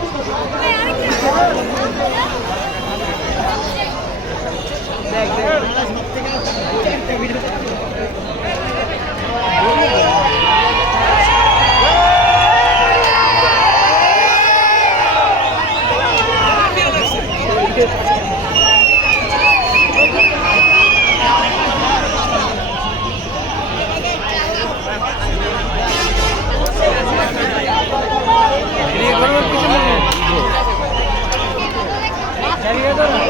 Yeah, I can't. Давай, давай.